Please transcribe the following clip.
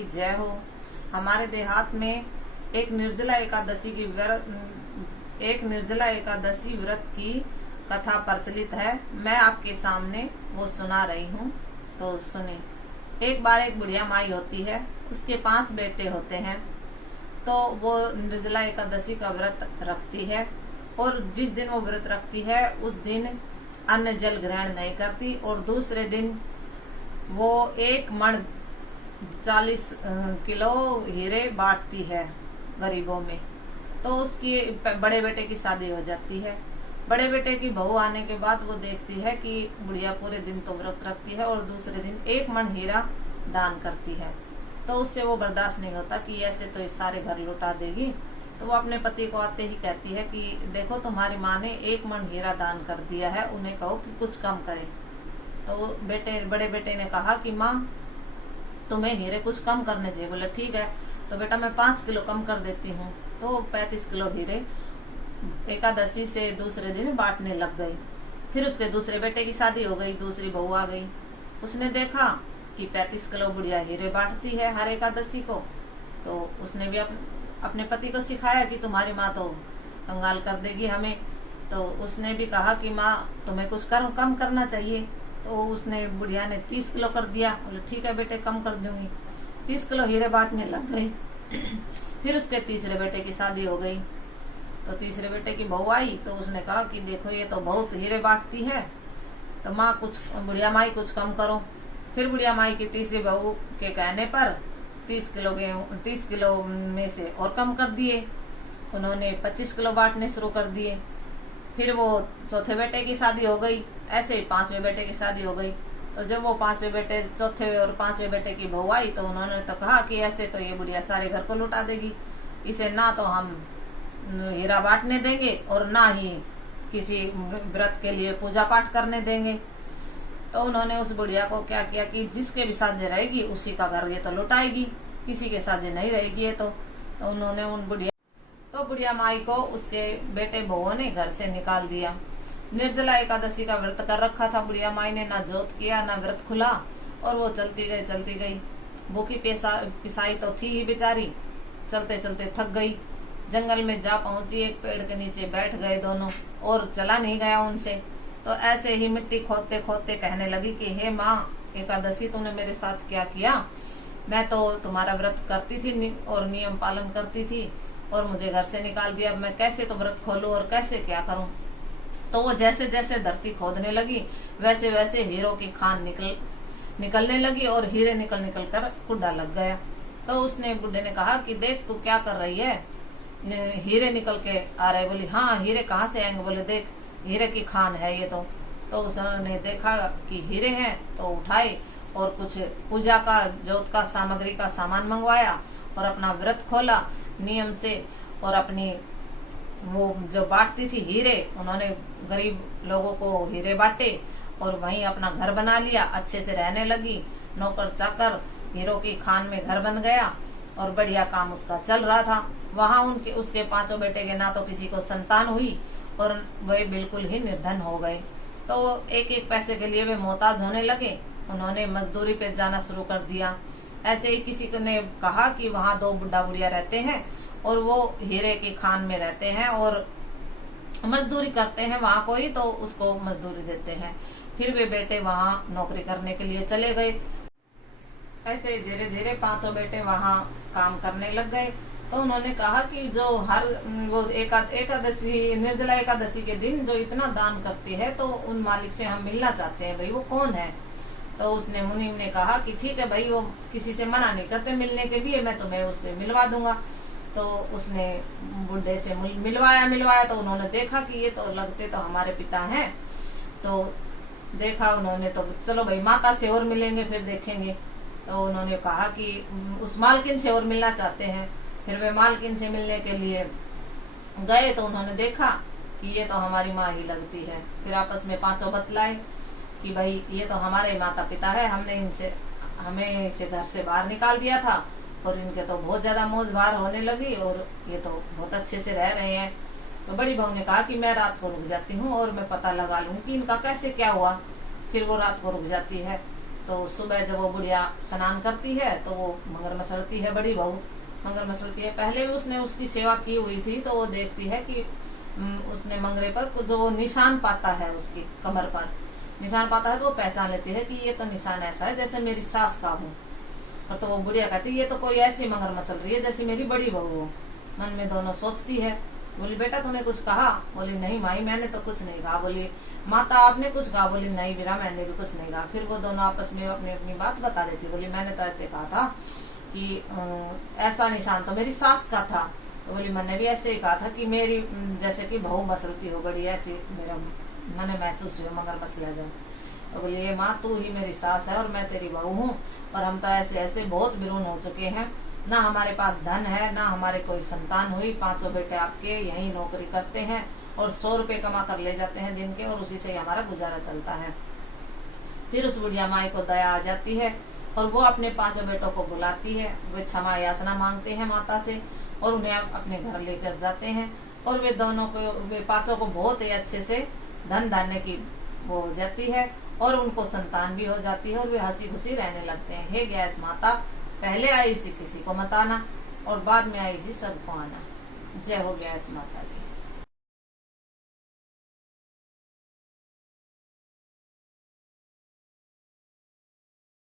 की जय हो। हमारे देहात में एक निर्जला एकादशी व्रत की कथा प्रचलित है। मैं आपके सामने वो सुना रही हूँ, तो सुने। एक बार एक बुढ़िया माई होती है, उसके 5 बेटे होते हैं। तो वो निर्जला एकादशी का व्रत रखती है और जिस दिन वो व्रत रखती है उस दिन अन्न जल ग्रहण नहीं करती और दूसरे दिन वो 1 मण 40 किलो हीरे बांटती है गरीबों में। तो उसकी बड़े बेटे की शादी हो जाती है। बड़े बेटे की बहू आने के बाद वो देखती है कि बुढ़िया पूरे दिन तो व्रत रखती है और दूसरे दिन 1 मण हीरा दान करती है। तो उससे वो बर्दाश्त नहीं होता कि ऐसे तो इस सारे घर लुटा देगी। तो वो अपने पति को आते ही कहती है कि देखो तुम्हारी माँ ने 1 मण हीरा दान कर दिया है, उन्हें कहो कि कुछ कम करे। तो बड़े बेटे ने कहा कि माँ तुम्हें हीरे कुछ कम करने चाहिए। बोले ठीक है, तो बेटा मैं 5 किलो कम कर देती हूँ। तो 35 किलो हीरे एकादशी से दूसरे दिन बांटने लग गई। फिर उसके दूसरे बेटे की शादी हो गई, दूसरी बहू आ गई। उसने देखा कि 35 किलो बुढ़िया हीरे बांटती है हर एकादशी को। तो उसने भी अपने पति को सिखाया कि तुम्हारी माँ तो कंगाल कर देगी हमें। तो उसने भी कहा कि माँ तुम्हें कुछ कम करना चाहिए। तो उसने बुढ़िया ने 30 किलो कर दिया। बोले ठीक है बेटे, कम कर दूंगी। 30 किलो हीरे बांटने लग गई। फिर उसके तीसरे बेटे की शादी हो गई। तो तीसरे बेटे की बहू आई तो उसने कहा कि देखो ये तो बहुत हीरे बांटती है, तो माँ बुढ़िया माई कुछ कम करो। फिर बुढ़िया माई की तीसरी बहू के कहने पर 30 किलो में से और कम कर दिए। उन्होंने 25 किलो बांटने शुरू कर दिए। फिर वो चौथे बेटे की शादी हो गई। ऐसे ही 5वें बेटे की शादी हो गई। तो जब वो 5वें बेटे, चौथे और 5वें बेटे की बहू आई तो उन्होंने तो कहा कि ऐसे तो ये बुढ़िया सारे घर को लुटा देगी, इसे ना तो हम हीरा बांटने देंगे और ना ही किसी व्रत के लिए पूजा पाठ करने देंगे। तो उन्होंने उस बुढ़िया को क्या किया कि जिसके भी साझे रहेगी उसी का घर ये तो लुटाएगी, किसी के साझे नहीं रहेगी ये तो उन्होंने बुढ़िया माई को उसके बेटे बहुओं ने घर से निकाल दिया। निर्जला एकादशी का व्रत कर रखा था बुढ़िया माई ने, ना जोत किया ना व्रत खुला और वो चलती गई। भूखी पिसाई तो थी ही बेचारी, चलते चलते थक गई। जंगल में जा पहुंची, एक पेड़ के नीचे बैठ गए दोनों और चला नहीं गया उनसे। तो ऐसे ही मिट्टी खोदते खोदते कहने लगी कि हे माँ एकादशी तूने मेरे साथ क्या किया। मैं तो तुम्हारा व्रत करती थी और नियम पालन करती थी और मुझे घर से निकाल दिया। अब मैं कैसे तो व्रत खोलूं और कैसे क्या करूं। तो वो जैसे जैसे धरती खोदने लगी वैसे वैसे हीरों की खान निकलने लगी और हीरे निकल कर कुड्ढा लग गया। तो उसने बुढ़े ने कहा कि देख तू क्या कर रही है, हीरे निकल के आ रहे। बोली हाँ हीरे कहाँ से आएंगे। बोले देख हीरे की खान है ये तो उसने देखा कि हीरे हैं तो उठाए और कुछ पूजा का जोत का सामग्री का सामान मंगवाया और अपना व्रत खोला नियम से। और अपनी वो जो बांटती थी हीरे, उन्होंने गरीब लोगों को हीरे बांटे और वहीं अपना घर बना लिया, अच्छे से रहने लगी। नौकर चाकर हीरों की खान में घर बन गया और बढ़िया काम उसका चल रहा था। वहां उसके 5 बेटे के ना तो किसी को संतान हुई और वे बिल्कुल ही निर्धन हो गए। तो एक एक पैसे के लिए वे मोहताज होने लगे। उन्होंने मजदूरी पे जाना शुरू कर दिया। ऐसे ही किसी ने कहा कि वहाँ 2 बुढ़ा बुढ़िया रहते हैं और वो हीरे की खान में रहते हैं और मजदूरी करते हैं, वहाँ कोई तो उसको मजदूरी देते हैं। फिर वे बेटे वहाँ नौकरी करने के लिए चले गए। ऐसे धीरे धीरे 5 बेटे वहाँ काम करने लग गए। तो उन्होंने कहा कि जो हर वो एकादशी निर्जला एकादशी के दिन जो इतना दान करती है तो उन मालिक से हम मिलना चाहते हैं, भाई वो कौन है। तो उसने मुनीम ने कहा कि ठीक है भाई, वो किसी से मना नहीं करते मिलने के लिए, मैं तुम्हें उससे मिलवा दूंगा। तो उसने बुढ़े से मिलवाया तो उन्होंने देखा कि ये तो लगते तो हमारे पिता हैं। तो देखा उन्होंने तो चलो भाई माता से और मिलेंगे फिर देखेंगे। तो उन्होंने कहा कि उस मालकिन से और मिलना चाहते हैं। फिर वे मालकिन से मिलने के लिए गए तो उन्होंने देखा कि ये तो हमारी माँ ही लगती है। फिर आपस में 5 बतलाए कि भाई ये तो हमारे माता पिता है, हमें इसे घर से बाहर निकाल दिया था और इनके तो बहुत ज्यादा मौज भार होने लगी और ये तो बहुत अच्छे से रह रहे हैं। तो बड़ी बहू ने कहा कि मैं रात को रुक जाती हूँ और मैं पता लगा लूंगी कि इनका कैसे क्या हुआ। फिर वो रात को रुक जाती है। तो सुबह जब वो बुढ़िया स्नान करती है तो वो मंगर मसलती है, बड़ी बहू मंगर मसलती है। पहले भी उसने उसकी सेवा की हुई थी, तो वो देखती है कि उसने मंगरे पर जो निशान पाता है, उसकी कमर पर निशान पाता है, तो वो पहचान लेती है कि ये तो निशान ऐसा है जैसे मेरी सास का हो। और तो वो बुढ़िया कहती है ये तो कोई ऐसी मंगर मसल रही है जैसे मेरी बड़ी बहू हो। मन में दोनों सोचती है। बोली बेटा तूने कुछ कहा? बोली नहीं माई मैंने तो कुछ नहीं कहा। बोली माता आपने कुछ कहा? बोली नहीं बीरा मैंने भी कुछ नहीं कहा। फिर वो दोनों आपस में अपनी अपनी बात बता देती। बोली मैंने तो ऐसे कहा था कि ऐसा निशान तो मेरी सास का था। तो बोली मैंने भी ऐसे ही कहा था कि मेरी जैसे कि बहू मसलती हो बड़ी, ऐसी मेरा मन महसूस हुआ मगर मसला जाए। तो बोली ये माँ तू ही मेरी सास है और मैं तेरी बहू हूँ, और हम तो ऐसे ऐसे बहुत बिरून हो चुके हैं, ना हमारे पास धन है ना हमारे कोई संतान हुई। 5 बेटे आपके यही नौकरी करते हैं और 100 रुपए कमा कर ले जाते हैं दिन के, और उसी से हमारा गुजारा चलता है। फिर उस बुढ़िया माई को दया आ जाती है और वो अपने 5 बेटों को बुलाती है। वे क्षमा याचना मांगते हैं माता से और उन्हें अपने घर लेकर जाते हैं। और वे 5 को बहुत ही अच्छे से धन धान्य की वो हो जाती है और उनको संतान भी हो जाती है और वे हंसी खुशी रहने लगते हैं। हे गैस माता, पहले आई इसी किसी को मत आना और बाद में आई इसी सबको आना। जय हो गैस माता की।